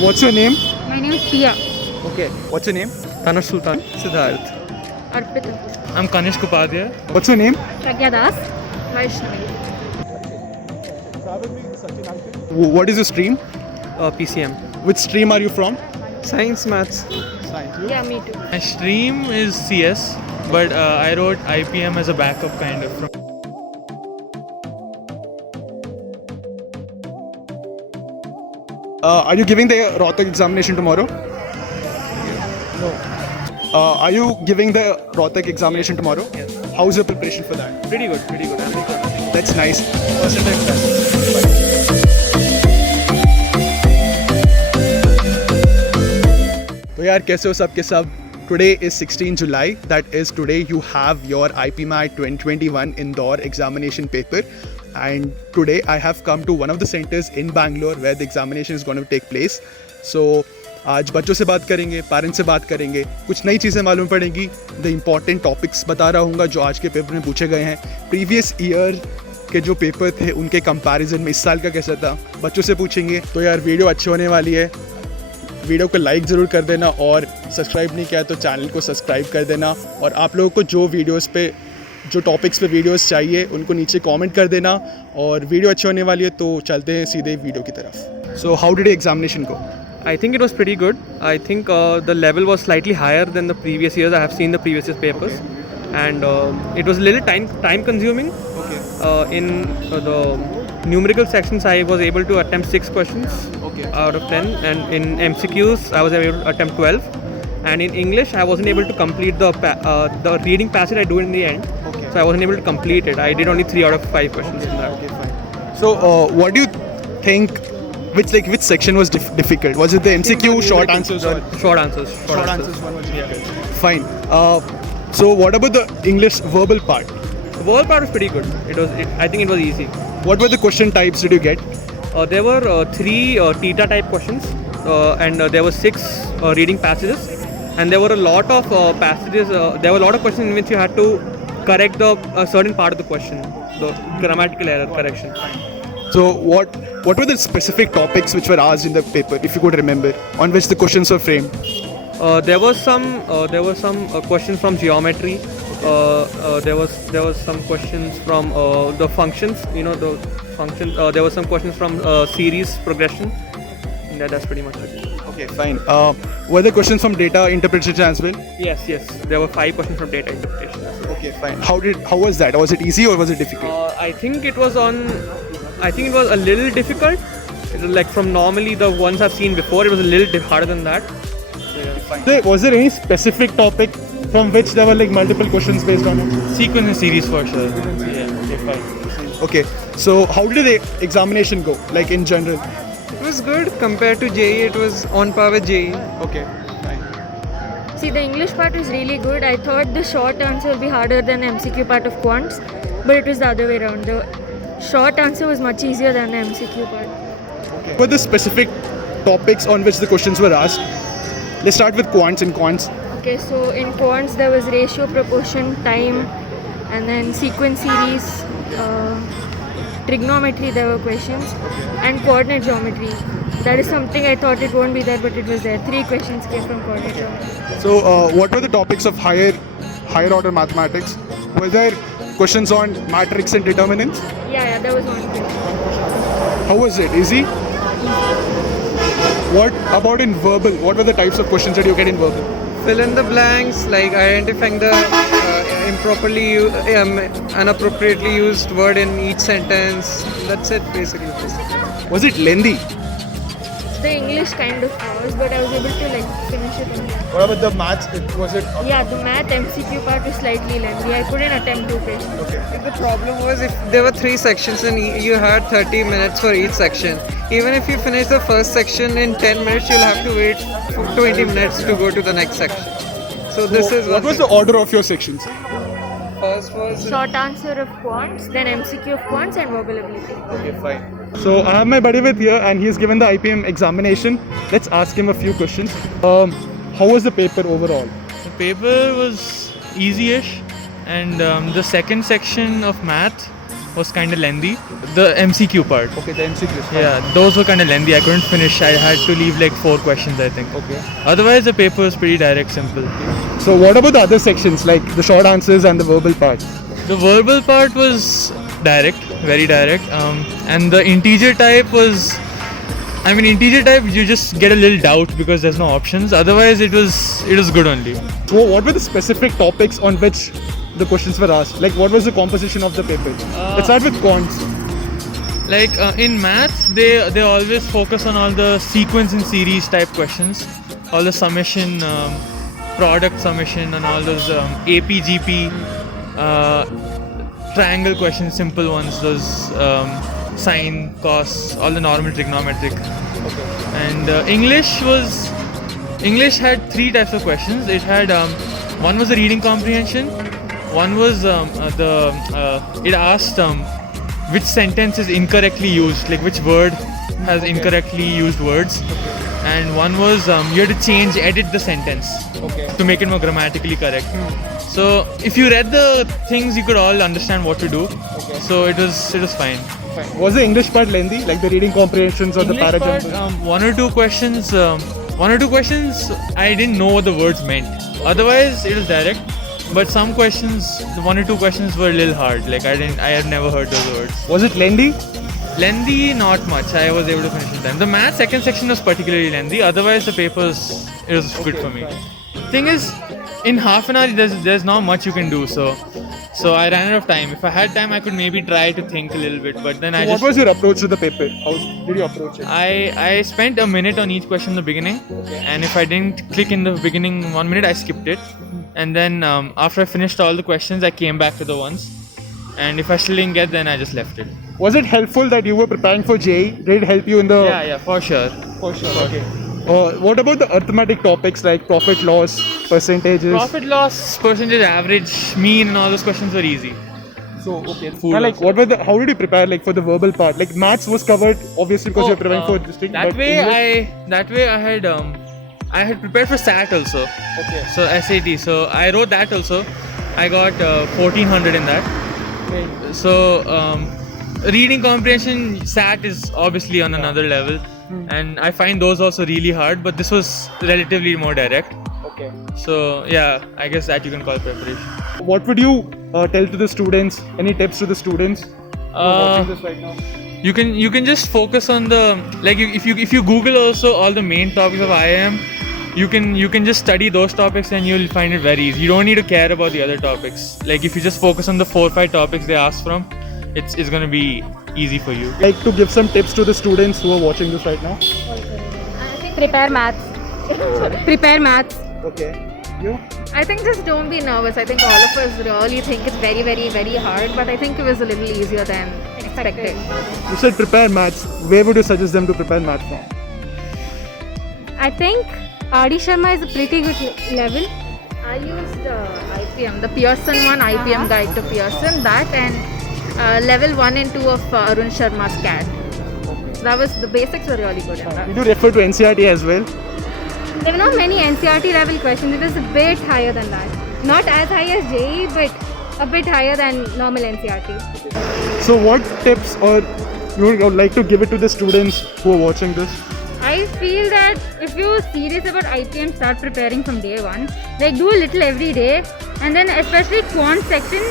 What's your name? My name is Pia. Okay. What's your name? Tanush Sultan. Siddharth. Arpita. I'm Kanishk Upadhyay. What's your name? Pragya Das. Vaishnavi. What is your stream? PCM. Which stream are you from? Science, maths. Yeah, me too. My stream is CS, but I wrote IPM as a backup kind of. Are you giving the Rohtak examination tomorrow? No. Are you giving the Rohtak examination tomorrow? Yes. How's your preparation for that? Pretty good. I'm pretty good. That's nice. Percentage test. तो यार कैसे हो सब के सब? Today is 16 July. That is today you have your IPMAT 2021 Indore examination paper. And today I have come to one of the centers in Bangalore where the examination is going to take place. So आज बच्चों से बात करेंगे, parents से बात करेंगे, कुछ नई चीज़ें मालूम पड़ेंगी, द इम्पॉर्टेंट टॉपिक्स बता रहा हूँ जो आज के पेपर में पूछे गए हैं. प्रीवियस ईयर के जो पेपर थे उनके कंपैरिजन में इस साल का कैसा था बच्चों से पूछेंगे. तो यार वीडियो अच्छी होने वाली है. वीडियो को लाइक ज़रूर कर देना और सब्सक्राइब नहीं किया तो चैनल को सब्सक्राइब कर देना. और आप लोगों को जो वीडियोस पे जो टॉपिक्स पे वीडियोस चाहिए उनको नीचे कमेंट कर देना. और वीडियो अच्छी होने वाली है तो चलते हैं सीधे वीडियो की तरफ. So how did examination go? I think it was pretty good. I think the level was slightly higher than the previous years. I have seen the previous year's papers, and it was a little time consuming. Okay. In the numerical sections, I was able to attempt 6 questions out of 10, and in MCQs, I was able to attempt 12. And in English, I wasn't able to complete the reading passage I do in the end. Okay. So I wasn't able to complete it. I did only 3 out of 5 questions in that. Okay, fine. So what do you think? Which section was difficult? Was it the MCQ, short answers, or Short answers. short answers? One was difficult. Fine. So what about the English verbal part? The whole part was pretty good. I think it was easy. What were the question types did you get? There were 3 Theta type questions, and there were 6 reading passages, and there were a lot of passages. There were a lot of questions in which you had to correct a certain part of the question, the grammatical error correction. So what were the specific topics which were asked in the paper, if you could remember, on which the questions were framed? There were some questions from geometry. There was some questions from the functions. The functions. There were some questions from series progression. That's pretty much it. Okay, fine. Were there questions from data interpretation as well? Yes. There were 5 questions from data interpretation as well. Okay, fine. How was that? Was it easy or was it difficult? I think it was a little difficult. It was like from normally the ones I've seen before, it was a little harder than that. Was there any specific topic from which there were like multiple questions based on it? Sequence and series for sure. Yeah. Okay, fine. Okay, so how did the examination go, like in general? It was good compared to JE. It was on par with JE. Okay, fine. See, the English part was really good. I thought the short answer will be harder than the MCQ part of quants, but it was the other way around. The short answer was much easier than the MCQ part. What were the specific topics on which the questions were asked? Let's start with quants and quants. Okay, so in quants there was ratio, proportion, time, and then sequence series, trigonometry there were questions, and coordinate geometry. That is something I thought it won't be there, but it was there. 3 questions came from coordinate geometry. So what were the topics of higher order mathematics? Were there questions on matrix and determinants? Yeah, there was one question. How was it? Easy? What about in verbal? What were the types of questions that you get in verbal? Fill in the blanks, like identifying the inappropriately used word in each sentence. That's it, basically. Was it lengthy? The English kind of was, but I was able to finish it on time. What about the maths? Was it? Yeah, the math MCQ part was slightly lengthy. I couldn't attempt 2 questions. Like, the problem was if there were 3 sections and you had 30 minutes for each section. Even if you finish the first section in 10 minutes, you'll have to wait for 20 minutes to go to the next section. So this is what was the order of your sections? First was Short answer of quants, then MCQ of quants and verbal ability. Okay, fine. So I have my buddy with here and he's given the IPM examination. Let's ask him a few questions. How was the paper overall? The paper was easy-ish, and the second section of math was kind of lengthy. The MCQ part. Okay, the MCQs. Yeah, those were kind of lengthy. I couldn't finish. I had to leave like 4 questions, I think. Okay. Otherwise, the paper was pretty direct, simple. So what about the other sections, like the short answers and the verbal part? The verbal part was direct, very direct. And the integer type was, I mean, integer type you just get a little doubt because there's no options. Otherwise, it was good only. So what were the specific topics on which the questions were asked? Like what was the composition of the paper? Let's start with quants. Like in maths, they always focus on all the sequence and series type questions, all the summation, product summation, and all those AP, GP, triangle questions, simple ones, those sine, cos, all the normal trigonometric. And English had 3 types of questions. It had one was the reading comprehension, one was it asked which sentence is incorrectly used, like which word has incorrectly used words, and one was you had to edit the sentence to make it more grammatically correct. So if you read the things, you could all understand what to do. So it was fine. Was the English part lengthy, like the reading comprehensions or the English part, paragraphs? one or two questions I didn't know what the words meant. Otherwise it was direct. But some questions, the 1 or 2 questions were a little hard. Like I had never heard those words. Was it lengthy? Lengthy, not much. I was able to finish in time. The math second section was particularly lengthy. Otherwise, the paper was good for me. Thing is, in half an hour, there's not much you can do. So I ran out of time. If I had time, I could maybe try to think a little bit. But then What was your approach to the paper? How did you approach it? I spent a minute on each question in the beginning, and if I didn't click in the beginning 1 minute, I skipped it. And then after I finished all the questions, I came back to the ones. And if I still didn't get, then I just left it. Was it helpful that you were preparing for JEE? Did it help you in the... Yeah, for sure. For sure. Okay. What about the arithmetic topics like profit loss, percentages? Profit loss, percentage, average, mean, and all those questions were easy. So okay. And like, how did you prepare like for the verbal part? Like maths was covered obviously because you're preparing for this thing. That way I had prepared for SAT also. Okay. So SAT. So I wrote that also. I got 1400 in that. Okay. So reading comprehension, SAT is obviously on another level, and I find those also really hard. But this was relatively more direct. Okay. So yeah, I guess that you can call preparation. What would you tell to the students? Any tips to the students who are watching this right now? You can just focus on the, like, if you Google also all the main topics of IIM, you can just study those topics and you'll find it very easy. You don't need to care about the other topics. Like if you just focus on the 4 or 5 topics they ask from, it's gonna be easy for you. Like to give some tips to the students who are watching this right now. I think prepare maths. Prepare maths. Okay. You? I think just don't be nervous. I think all of us really think it's very, very, very hard, but I think it was a little easier than expected. You said prepare maths. Where would you suggest them to prepare maths from? I think R.D. Sharma is a pretty good level. I used IPM, the Pearson one, IPM Guide to Pearson, that and level 1 and 2 of Arun Sharma's CAT. That was, the basics were really good in that. Did you refer to NCERT as well? There were not many NCERT level questions. It was a bit higher than that. Not as high as JEE, but a bit higher than normal NCERT. So what tips or you would like to give it to the students who are watching this? I feel that if you're serious about IPM, start preparing from day one. Like do a little every day, and then especially quant section,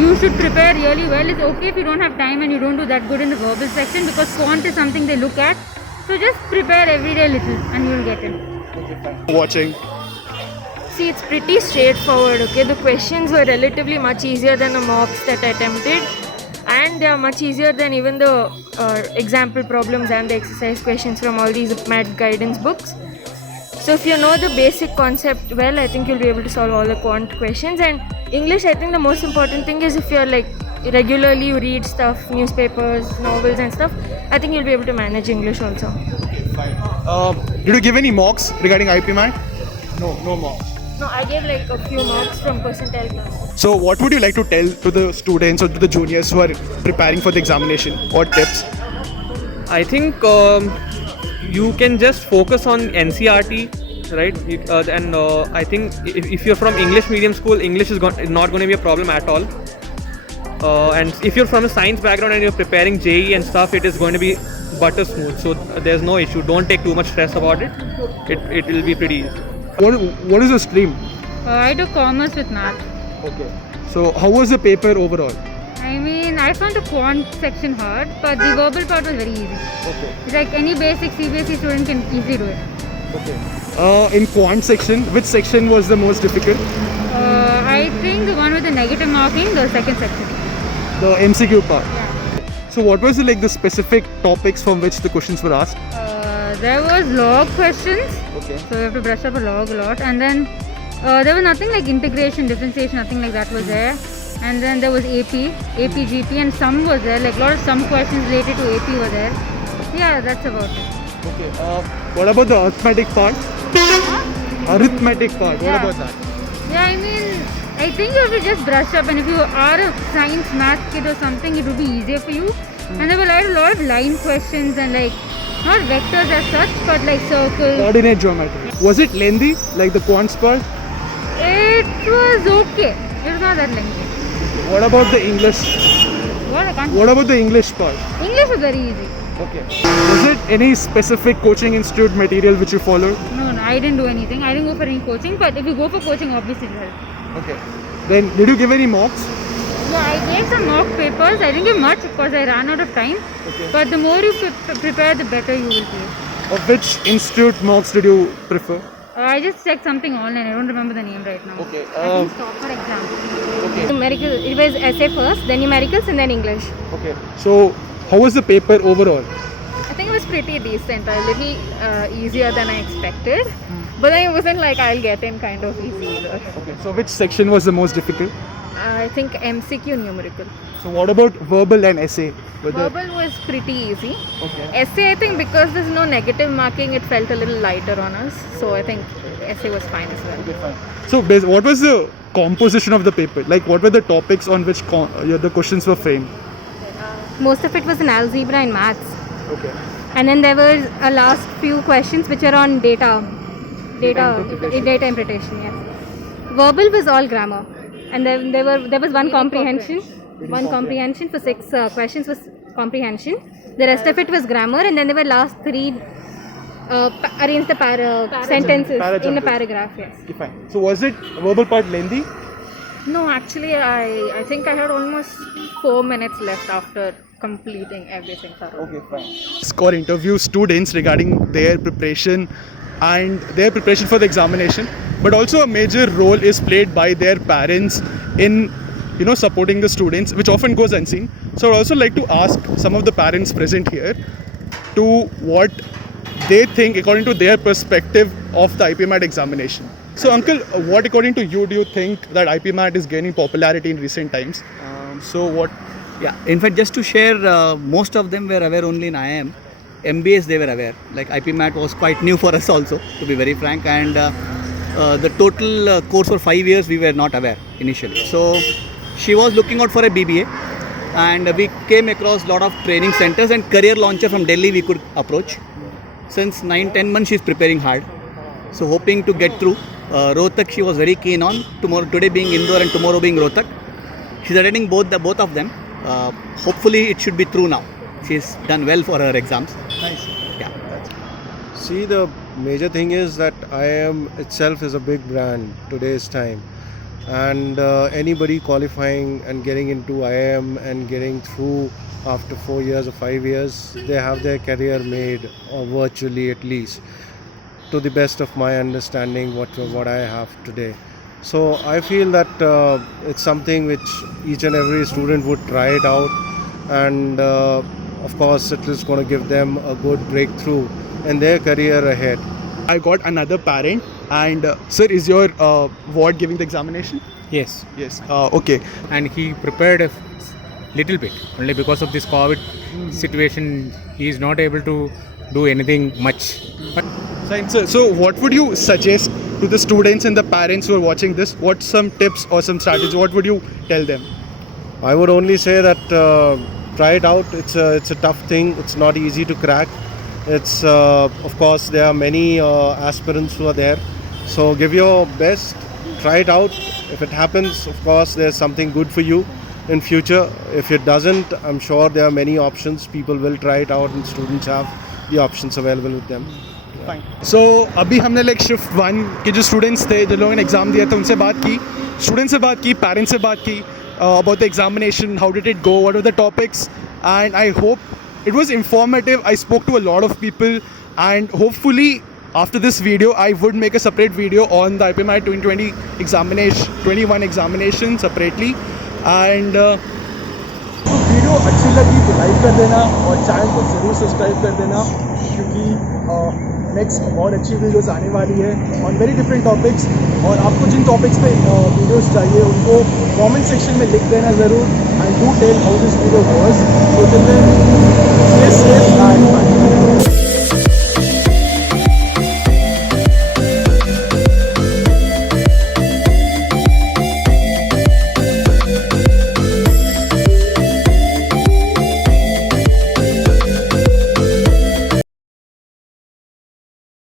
you should prepare really well. It's okay if you don't have time and you don't do that good in the verbal section because quant is something they look at. So just prepare every day a little and you'll get it. Watching. See, it's pretty straightforward, okay? The questions were relatively much easier than the mocks that I attempted, and they are much easier than even the example problems and the exercise questions from all these math guidance books. So if you know the basic concept well, I think you'll be able to solve all the quant questions. And English, I think the most important thing is if you're like regularly you read stuff, newspapers, novels and stuff, I think you'll be able to manage English also. Did you give any mocks regarding IPMAT? No mocks. No, I gave like a few marks from percentile class. So what would you like to tell to the students or to the juniors who are preparing for the examination? What tips? I think you can just focus on NCERT, right? And I think if you're from English medium school, English is not going to be a problem at all. And if you're from a science background and you're preparing JE and stuff, it is going to be butter smooth. So there's no issue. Don't take too much stress about it. It will be pretty easy. What is your stream? I do commerce with math. Okay. So how was the paper overall? I mean, I found the quant section hard, but the verbal part was very easy. Okay. It's like any basic CBSE student can easily do it. Okay. In quant section, which section was the most difficult? I think the one with the negative marking, the second section. The MCQ part. Yeah. So what was the specific topics from which the questions were asked? There was log questions, Okay. so we have to brush up a log a lot, and then there was nothing like integration, differentiation, nothing like that was there. And then there was AP, GP, and sum was there. Like a lot of sum questions related to AP were there. Yeah, that's about it. Okay. What about the arithmetic part? Arithmetic part. What Yeah. about that? Yeah, I mean, I think you have to just brush up, and if you are a science math kid or something, it would be easier for you. And there were a lot of line questions and like not vectors as such, but like circles. Coordinate geometry. Was it lengthy, like the quants part? It was okay. It was not that lengthy. What about the English? What I can't. What about the English part? English was very easy. Okay. Was it any specific coaching institute material which you followed? No, I didn't do anything. I didn't go for any coaching. But if you go for coaching, obviously it will help. Okay. Then did you give any mocks? Yeah, I gave some mock papers. I didn't give much because I ran out of time. Okay. But the more you prepare, the better you will be. Of which institute mocks did you prefer? I just checked something online. I don't remember the name right now. Okay. I think stop for example. Okay. Numerical, it was essay first, then numericals, and then English. Okay. So how was the paper overall? I think it was pretty decent, a little easier than I expected. But then it wasn't like I'll get in kind of easy either. Okay. So which section was the most difficult? I think MCQ numerical. So what about verbal and essay? Whether- Verbal was pretty easy. Okay. Essay, I think because there's no negative marking, it felt a little lighter on us. So I think essay was fine as well. Okay, fine. So what was the composition of the paper? Like what were the topics on which the questions were framed? Most of it was in algebra and maths. Okay. And then there were a last few questions which are on data interpretation, yes. Verbal was all grammar. And then there was one comprehension. One comprehension for 6 questions was comprehension. The rest of it was grammar, and then there were last 3 arrange the sentences in a paragraph, yes. Okay, fine. So was it verbal part lengthy? No, actually I think I had almost 4 minutes left after completing everything thoroughly. Okay, fine. Score interview students regarding their preparation and their preparation for the examination, but also a major role is played by their parents in supporting the students, which often goes unseen. So I'd also like to ask some of the parents present here to what they think according to their perspective of the IPMAT examination. So uncle, what according to you do you think that IPMAT is gaining popularity in recent times? Yeah, in fact, just to share, most of them were aware only in IIM. MBAs, they were aware. Like IPMAT was quite new for us also, to be very frank. And the total course for 5 years, we were not aware initially. So she was looking out for a BBA. And we came across a lot of training centers and career launcher from Delhi we could approach. Since 9-10 months, she's preparing hard. So hoping to get through. Rohtak, she was very keen on. Today being Indore and tomorrow being Rohtak. She's attending both of them. Hopefully it should be through now. She's done well for her exams. Nice. Yeah. See, the major thing is that IIM itself is a big brand today's time, and anybody qualifying and getting into IIM and getting through after 4 years or 5 years, they have their career made, or virtually at least, to the best of my understanding what I have today. So I feel that it's something which each and every student would try it out, and of course it is going to give them a good breakthrough in their career ahead. I got another parent, and sir, is your ward giving the examination? Yes, Yes. Okay. and he prepared a little bit. Only because of this COVID situation, he is not able to do anything much. But Fine, sir. So what would you suggest to the students and the parents who are watching this? What some tips or some strategies? What would you tell them? I would only say that try it out. It's a tough thing. It's not easy to crack. It's of course there are many aspirants who are there. So give your best. Try it out. If it happens, of course there's something good for you. in future. If it doesn't, I'm sure there are many options. People will try it out and students have the options available with them. So अभी हमने like shift 1 के जो students थे जिन लोगों ने exam दिया था उनसे बात की, स्टूडेंट्स से बात की, पेरेंट्स से बात की about the examination, how did it go, what were the topics, and I hope it was informative. I spoke to a lot of people, and hopefully after this video I would make a separate video on the IPMI 2020 examination 21 examination separately. And तो video अच्छी लगी तो like कर देना और channel को ज़रूर subscribe कर देना, क्योंकि नेक्स्ट और अच्छी वीडियोस आने वाली है ऑन वेरी डिफरेंट टॉपिक्स. और आपको जिन टॉपिक्स पे वीडियोस चाहिए उनको कमेंट सेक्शन में लिख देना ज़रूर, and do tell how this video was. So till then, stay safe and bye.